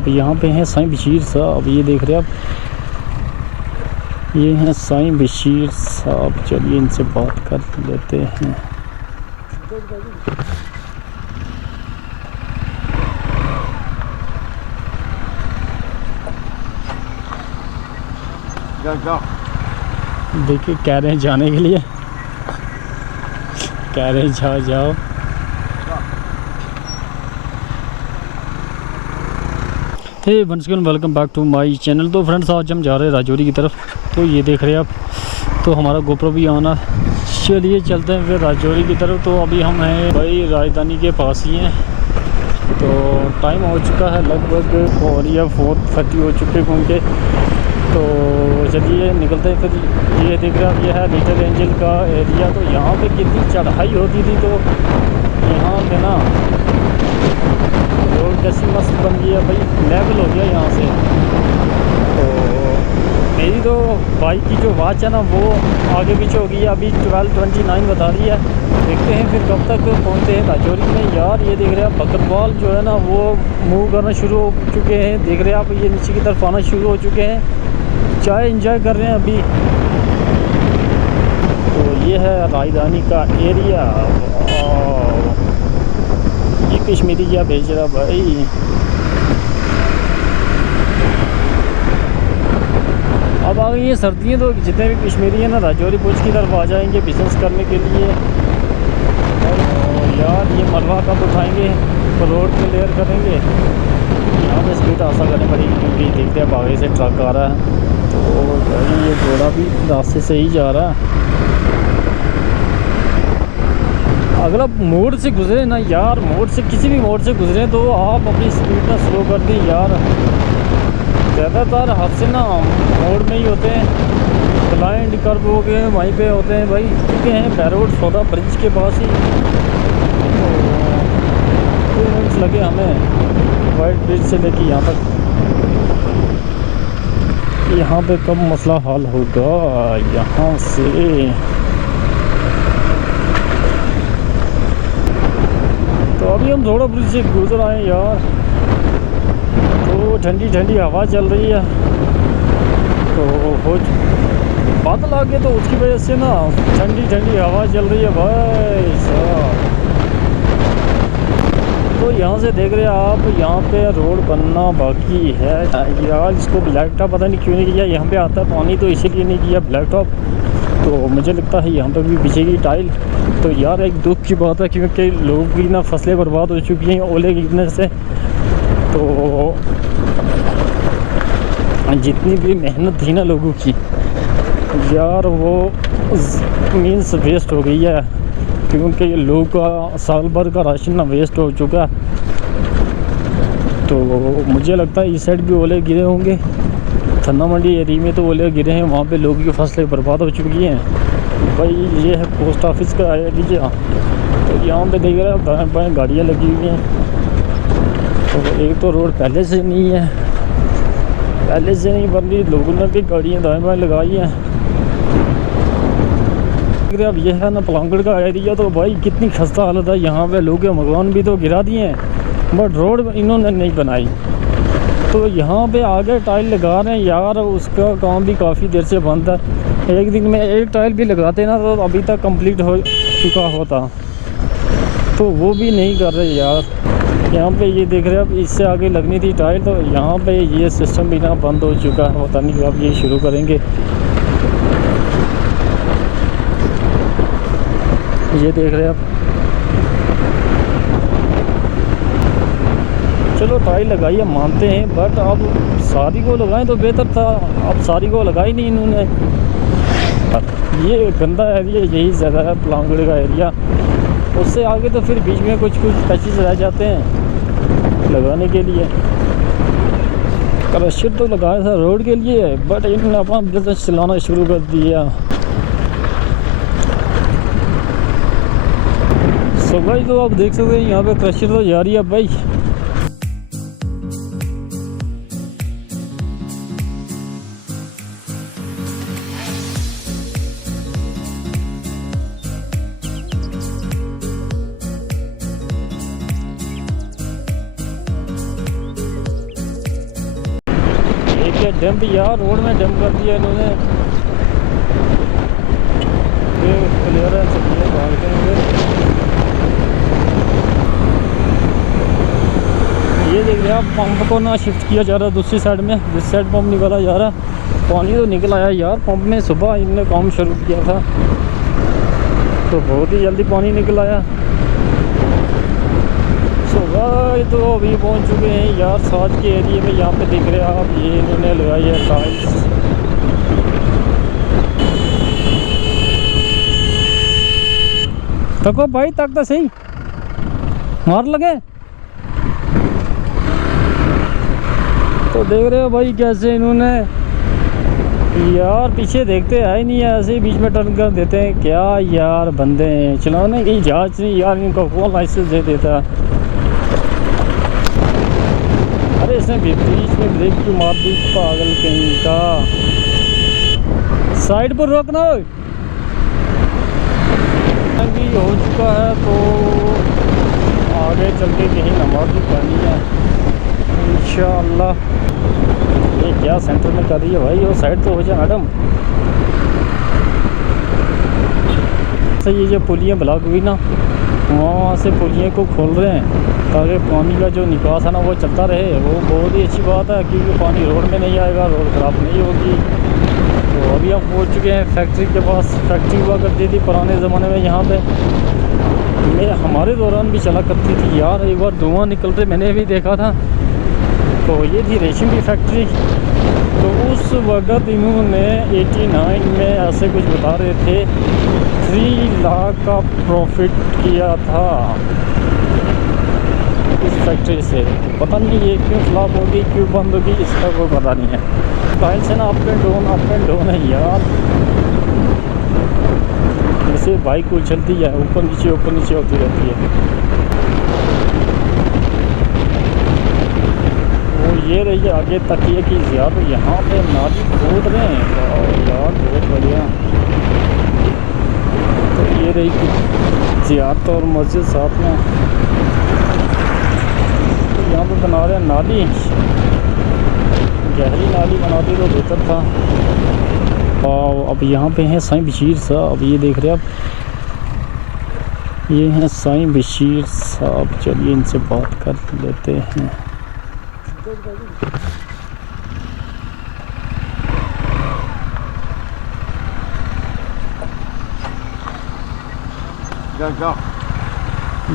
अब यहाँ पे हैं साईं बशीर साहब, ये देख रहे हैं आप, ये हैं साईं बशीर साहब। चलिए इनसे बात कर लेते हैं। देखिए कह रहे हैं जाने के लिए, कह रहे हैं जाओ जाओ। Hey once again welcome back to my channel. तो फ्रेंड्स आज हम जा रहे हैं राजौरी की तरफ। तो ये देख रहे हैं आप, तो हमारा गोप्रो भी आना। चलिए चलते हैं फिर राजौरी की तरफ। तो अभी हम हैं भाई राजधानी के पास ही हैं। तो टाइम हो चुका है लगभग, और या 4:30 हो चुके होंगे। तो चलिए निकलते हैं फिर। ये देख रहे हैं आप, ये है लिटिल एंजल का एरिया। तो यहाँ पे कितनी चढ़ाई होती थी, तो यहाँ पे ना रोड कैसी मस्त बन गई है भाई, लेवल हो गया यहाँ से। तो मेरी तो बाइक की जो वॉच है ना वो आगे पीछे हो गई है, अभी 12:29 बता रही है। देखते हैं फिर कब तक पहुँचते हैं राजौरी में। यार ये देख रहे हैं आप, बकरवाल जो है ना वो मूव करना शुरू हो चुके हैं। देख रहे हैं आप, ये नीचे की तरफ आना शुरू हो चुके हैं, चाय एंजॉय कर रहे हैं अभी। तो ये है राजधानी का एरिया। ये कश्मीरी क्या भेज रहा भाई। अब आ गई है सर्दियाँ, तो जितने भी कश्मीरी हैं ना राजौरी पुलिस की तरफ आ जाएंगे बिजनेस करने के लिए। और यार ये मलबा कब उठाएंगे, तो रोड क्लियर करेंगे। यहाँ पे स्पीड आशा करनी पड़ेगी, क्योंकि देखते हैं आगे से ट्रक आ रहा है। तो भाई ये घोड़ा भी रास्ते से ही जा रहा है। अगर आप मोड़ से गुजरे ना यार, मोड़ से किसी भी मोड़ से गुजरे तो आप अपनी स्पीड ना स्लो कर दें यार। ज़्यादातर हादसे ना मोड़ में ही होते हैं, ब्लाइंड कर्व हो गए वहीं पे होते हैं भाई। क्योंकि हैं बैरोड सौदा ब्रिज के पास ही। तो 2 मिनट लगे हमें वाइट ब्रिज से लेके यहाँ तक। यहाँ पे कब मसला हल होगा यहाँ से। तो अभी हम थोड़ा ब्रिज से गुजर आए यार। तो ठंडी ठंडी हवा चल रही है, तो हो बादल आ गए, तो उसकी वजह से ना ठंडी ठंडी हवा चल रही है भाई साहब। तो यहाँ से देख रहे हैं आप, यहाँ पे रोड बनना बाकी है यार। इसको ब्लैक टॉप पता नहीं क्यों नहीं किया, यहाँ पे आता है पानी तो इसीलिए नहीं किया ब्लैक टॉप। तो मुझे लगता है यहाँ पे भी बिछेगी टाइल। तो यार एक दुख की बात है, क्योंकि लोगों की ना फसलें बर्बाद हो चुकी हैं ओले गिरने से। तो जितनी भी मेहनत थी ना लोगों की यार, वो मीन्स वेस्ट हो गई है। क्योंकि लोगों का साल भर का राशन ना वेस्ट हो चुका। तो मुझे लगता है इस साइड भी ओले गिरे होंगे, थन्ना मंडी एरिया में तो ओले गिरे हैं, वहाँ पे लोगों की फसलें बर्बाद हो चुकी हैं भाई। ये है पोस्ट ऑफिस का एरिया। तो यहाँ पे देख रहे हैं दाएँ बाएँ गाड़ियाँ लगी हुई हैं। तो एक तो रोड पहले से नहीं है, पहले से नहीं बन रही, लोगों ने भी गाड़ियाँ दाएँ बाएँ लगाई हैं। अब ये है ना पलांगड़ का एरिया। तो भाई कितनी खस्ता हालत है यहाँ पे, लोगों के मकान भी तो गिरा दिए हैं, बट रोड इन्होंने नहीं बनाई। तो यहाँ पे आगे टाइल लगा रहे हैं यार, उसका काम भी काफ़ी देर से बंद है। एक दिन में एक टाइल भी लगाते ना तो अभी तक कंप्लीट हो चुका होता, तो वो भी नहीं कर रहे यार। यहाँ पे ये देख रहे हैं अब, इससे आगे लगनी थी टाइल, तो यहाँ पे ये सिस्टम भी ना बंद हो चुका है। पता नहीं अब ये शुरू करेंगे। ये देख रहे हैं आप, चलो टाइल लगाइए मानते हैं, बट अब सारी को लगाएं तो बेहतर था। अब सारी को लगाई नहीं इन्होंने। ये गंदा एरिया यही ज़्यादा है पलांगड़ का एरिया। उससे आगे तो फिर बीच में कुछ पैचेस रह जाते हैं लगाने के लिए। क्रशर तो लगाया था रोड के लिए, बट इन्होंने अपना बिजनेस चलाना शुरू कर दिया। सो भाई तो आप देख सकते हैं यहाँ पे क्रशर तो जारी है भाई। ये डंप यार रोड में डंप कर दिया इन्होंने। ये क्लियरेंस है भाग देंगे। ये देख रहे आप पंप को ना शिफ्ट किया जा रहा है दूसरी साइड में, जिस साइड पंप निकाला जा रहा है। पानी तो निकल आया यार पंप में, सुबह इनने काम शुरू किया था तो बहुत ही जल्दी पानी निकल आया। सुबह तो अभी पहुंच चुके हैं यार साज के एरिए में। यहाँ पे देख रहे हैं आप ये इन्होंने लगाई है टाइल्स। तको भाई तक तो सही मार लगे। तो देख रहे हो भाई कैसे इन्होंने यार पीछे देखते है ही नहीं है, ऐसे ही बीच में टर्न कर देते हैं। क्या यार बंदे हैं, चलाने की जांच नहीं यार, इनको कौन लाइसेंस दे देता। अरे इसने बीच में ब्रेक क्यों मार दी पागल कहीं का। साइड पर रोकना भी हो चुका है तो आगे चल के कहीं नमाज भी पढ़नी है इंशाअल्लाह। ये क्या सेंटर में कर रही है भाई, वो साइड तो हो जाए मैडम। अच्छा ये जो पुलियाँ ब्लॉक हुई ना, वहाँ से पुलियों को खोल रहे हैं ताकि पानी का जो निकास है ना वो चलता रहे। वो बहुत ही अच्छी बात है क्योंकि पानी रोड में नहीं आएगा, रोड ख़राब नहीं होगी। तो अभी हम पहुँच चुके हैं फैक्ट्री के पास। फैक्ट्री हुआ करती थी पुराने ज़माने में यहाँ पे, मैं हमारे दौरान भी चला करती थी यार। एक बार धुआं निकलते मैंने भी देखा था। तो ये थी रेशम की फैक्ट्री। तो उस वक़्त इन्होंने 89 में ऐसे कुछ बता रहे थे 3 लाख का प्रॉफिट किया था इस फैक्ट्री से। पता नहीं ये क्यों फ्लॉप होगी, क्यों बंद होगी, इसका कोई पता नहीं है। टाइल से ना अप एंड डाउन है यार। जैसे बाइक उछलती है ऊपर नीचे होती रहती है। ये रही है आगे तकिए की ज़ियाद। यहाँ पे नाली खोद रहे हैं यार, बहुत बढ़िया। तो ये रही ज़ियाद और मस्जिद साथ में। तो यहाँ पे बना रहे हैं नाली, गहरी नाली बनाती तो बेहतर था। और अब यहाँ पे हैं साईं बशीर साहब, ये देख रहे हैं आप, ये हैं साईं बशीर साहब। चलिए इनसे बात कर लेते हैं।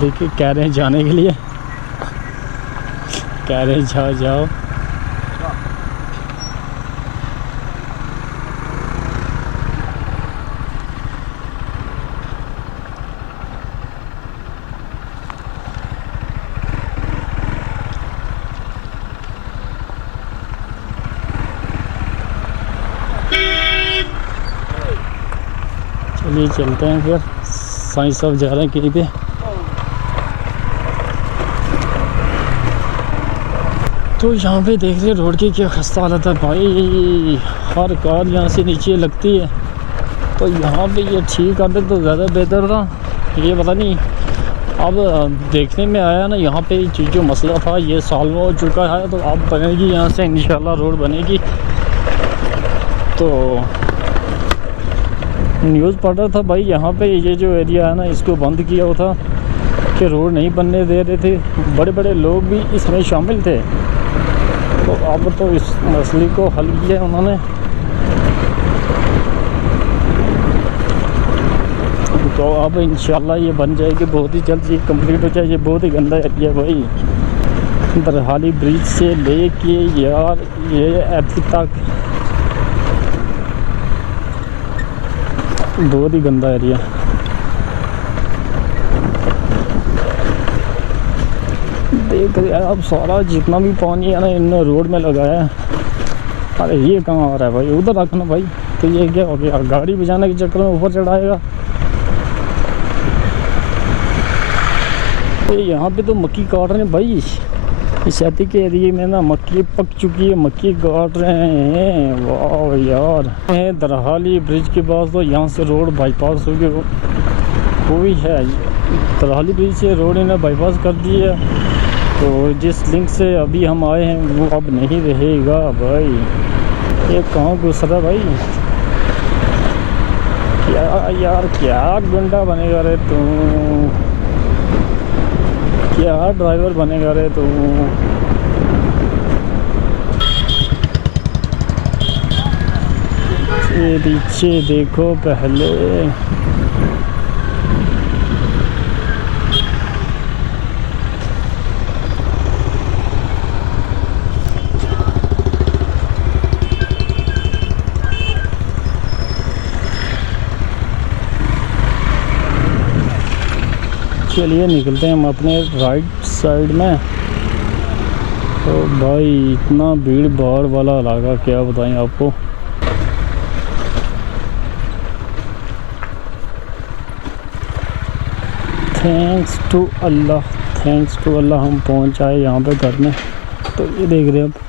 देखिए कह रहे हैं जाने के लिए, कह रहे हैं जाओ। चलिए चलते हैं फिर। साईं साहब जा रहे हैं कहीं पे। तो यहाँ पे देख रहे रोड की क्या खस्ता हालत है भाई। हर कार यहाँ से नीचे लगती है, तो यहाँ पे ये ठीक कर दे तो ज़्यादा बेहतर था। ये पता नहीं, अब देखने में आया ना यहाँ पे जो मसला था ये सॉल्व हो चुका है। तो अब बनेगी यहाँ से इंशाल्लाह रोड बनेगी। तो न्यूज़ पढ़ रहा था भाई, यहाँ पे ये जो एरिया है ना इसको बंद किया हुआ था कि रोड नहीं बनने दे रहे थे। बड़े बड़े लोग भी इसमें शामिल थे। तो अब तो इस मसले को हल किया उन्होंने। तो अब इंशाल्लाह ये बन जाएगी बहुत ही जल्द, ये कंप्लीट हो जाए। ये बहुत ही गंदा एरिया भाई, बरहाली ब्रिज से लेके यार ये अभी तक बहुत ही गंदा एरिया। देख रहे अब सारा जितना भी पानी है ना इन्होंने रोड में लगाया है। अरे ये कहाँ आ रहा है भाई, उधर रखना भाई। तो ये क्या हो गया, गाड़ी बजाने के चक्कर में ऊपर चढ़ाएगा। तो यहाँ पे तो मक्की काट रहे हैं भाई। इस शादी के एरिए में ना मक्की पक चुकी है, मक्की काट रहे हैं। वाह यार, दरहाली ब्रिज के पास तो यहाँ से रोड बाईपास हो गई, वो भी है। दरहाली ब्रिज से रोड इन्हें बाईपास कर दी है। तो जिस लिंक से अभी हम आए हैं वो अब नहीं रहेगा भाई। ये कहाँ घुस रहा भाई? क्या यार, क्या गुंडा बनेगा रे तू, क्या ड्राइवर बनेगा रे तू। ये पीछे देखो पहले। चलिए निकलते हैं हम अपने राइट साइड में। तो भाई इतना भीड़ भाड़ वाला इलाका क्या बताएं आपको। थैंक्स टू अल्लाह हम पहुंच आए यहाँ पे घर में। तो ये देख रहे हैं आप